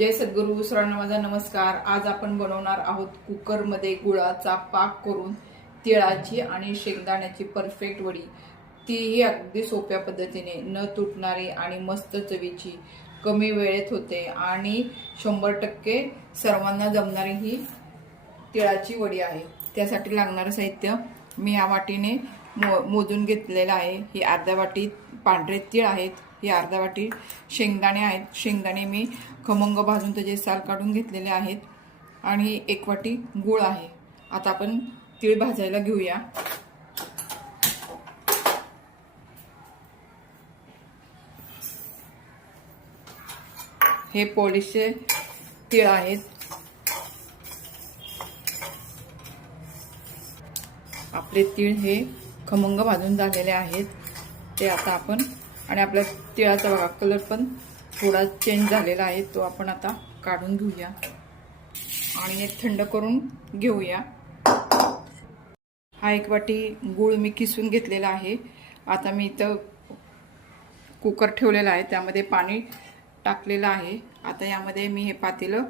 जय सद्गुरू. सर्वांना माझा नमस्कार. आज आपण बनवणार आहोत कुकरमध्ये गुळाचा पाक करून तिळाची आणि शेंगदाण्याची परफेक्ट वडी. तीही अगदी सोप्या पद्धतीने, न तुटणारी आणि मस्त चवीची, कमी वेळेत होते आणि 100% सर्वांना जमणारी ही तिळाची वडी आहे. त्यासाठी लागणारं साहित्य मी या वाटीने मोजून घेतलेलं आहे. ही अर्ध्या वाटी पांढरे तीळ आहेत, ही अर्धा वाटी शेंगदाणे आहेत. शेंगदाणे मी खमंग भाजून त्याचे साल काढून घेतलेले आहेत आणि 1 वाटी गूळ आहे. आता आपण तीळ भाजायला घेऊया. हे पॉलिशचे तीळ आहेत. आपले तीळ हे खमंग भाजून झालेले आहेत. ते आता आपण, आणि आपल्या तिळाचा बघा कलर पण थोडा चेंज झालेला आहे, तो आपण आता काढून घेऊया आणि हे थंड करून घेऊया. हा 1 वाटी गूळ मी किसून घेतलेला आहे. आता मी इथं कुकर ठेवलेला आहे, त्यामध्ये पाणी टाकलेलं आहे. आता यामध्ये मी हे पातेलं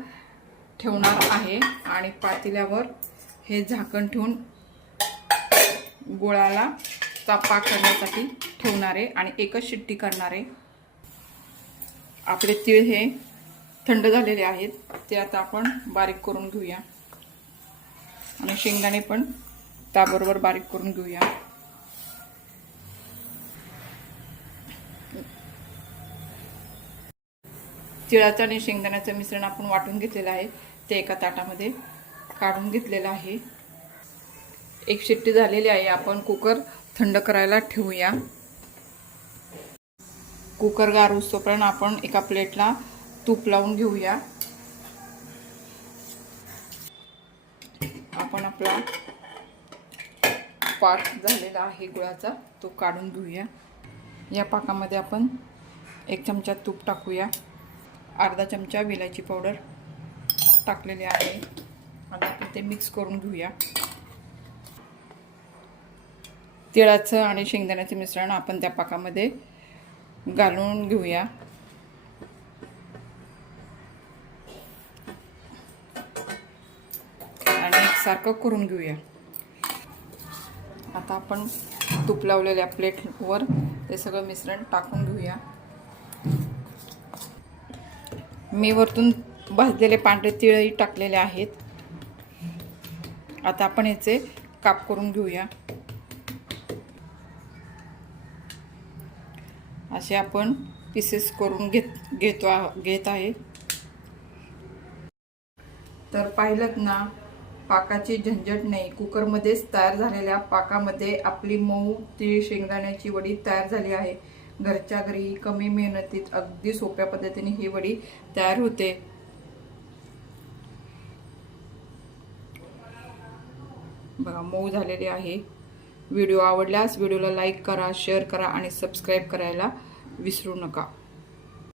ठेवणार आहे आणि पातेल्यावर हे झाकण ठेवून गुळाला पाक करण्यासाठी ठेवणार आहे आणि एकच शिट्टी करणार आहे. आपले तीळ हे थंड झालेले आहेत, ते आता आपण बारीक करून घेऊया आणि शेंगदाणे पण त्याबरोबर बारीक करून घेऊया. तिळाचं आणि शेंगदाण्याचं मिश्रण आपण वाटून घेतलेलं आहे, ते एका ताटामध्ये काढून घेतलेलं आहे. एक शिट्टी झालेली आहे. आपण कुकर थंड करायला ठेवूया. कुकर गार होईपर्यंत आपण एका प्लेटला तूप लावून घेऊया. आपण आपला पाक झालेला आहे गुळाचा, तो काढून घेऊया. या पाकामध्ये आपण 1 चमचा तूप टाकूया. अर्धा चमचा वेलची पावडर टाकलेली आहे आणि आपण ते मिक्स करून घेऊया. तिळाचं आणि शेंगदाण्याचे मिश्रण आपण त्या पाकामध्ये घालून घेऊया. आणि एकसारखं करून घेऊया. आता आपण तूप लावलेल्या प्लेटवर ते सगळं मिश्रण टाकून घेऊया. मी वरतून भाजलेले पांढरे तिळही टाकलेले आहेत. आता आपण याचे काप करून घेऊया. असे आपण पीसेस करून घेत आहे. तर पाहिलं ना, पाकाची झंझट नाही. कुकरमध्येच तयार झालेल्या पाकामध्ये आपली मऊ तीळ शेंगदाण्याची वडी तयार झाली आहे. घरच्या घरी कमी मेहनतीत अगदी सोप्या पद्धतीने ही वडी तयार होते. बघा, मऊ झालेली आहे. व्हिडिओ आवडल्यास व्हिडिओला लाईक करा, शेअर करा आणि सबस्क्राईब करायला विसरू नका.